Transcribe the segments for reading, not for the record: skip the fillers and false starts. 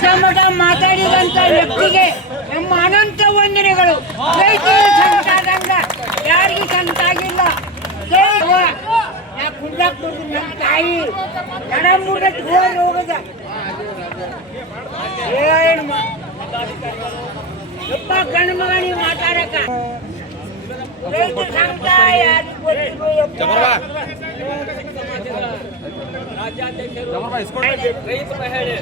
ಮೊದಮೊದ ಮಾತಾಡಿದಂತ ವ್ಯಕ್ತಿಗೆ ನಮ್ಮ ಅನಂತ ವಂದನೆಗಳು. ರೈತರ ಸಂಕಟಾದಂಗ ಯಾರಿಗೂ ಸಂತಾಗಿಲ್ಲ. ಕುಂದಾಪುರ ನಮ್ಮ ತಾಯಿ ಎಡಮೂಡಕ್ಕೆ ಹೋಗದ ಯಪ್ಪ ಗಂಡು ಮಗನಿ ಮಾತಾಡಕ ರೈತರ ಸಂಕಟ ಯಾರಿಗೂ ಗೊತ್ತಿಲ್ಲ ಯಪ್ಪ. ರಾಜ್ಯಾಧ್ಯಕ್ಷರು ರೈತ ಮಹಿಳೆ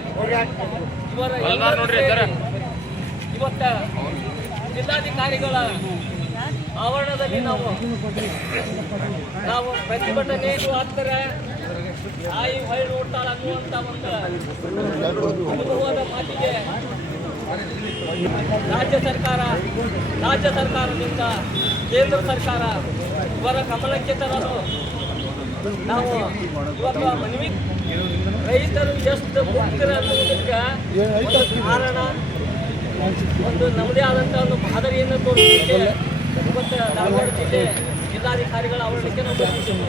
ಇವತ್ತ ಜಿಲ್ಲಾಧಿಕಾರಿಗಳ ಆವರಣದಲ್ಲಿ ನಾವು ಪ್ರತಿಭಟನೆ ಹತ್ತಿರ ತಾಯಿ ಹೊಳೆ ನೋಡ್ತಾಳ ಅನ್ನುವಂತ ಒಂದು ಅನುಭವದ ಮಾತಿಗೆ ರಾಜ್ಯ ಸರ್ಕಾರದಿಂದ ಕೇಂದ್ರ ಸರ್ಕಾರ ಇವರ ಗಮನಕ್ಕೆ ತರಲು ನಾವು ಇವತ್ತು ಮನವಿ. ರೈತರು ಎಷ್ಟು ಮುಕ್ತರು ಅನ್ನುವುದಕ್ಕೆ ಕಾರಣ ಒಂದು ನಮ್ಮದೇ ಆದಂಥ ಒಂದು ಮಾದರಿಯನ್ನು ತೋರಿಸಲಿಕ್ಕೆ ಇವತ್ತು ಧಾರವಾಡ ಜಿಲ್ಲೆ ಜಿಲ್ಲಾಧಿಕಾರಿಗಳ ಆವರಣಕ್ಕೆ ನಾವು ಬಂದಿದ್ದೇವೆ.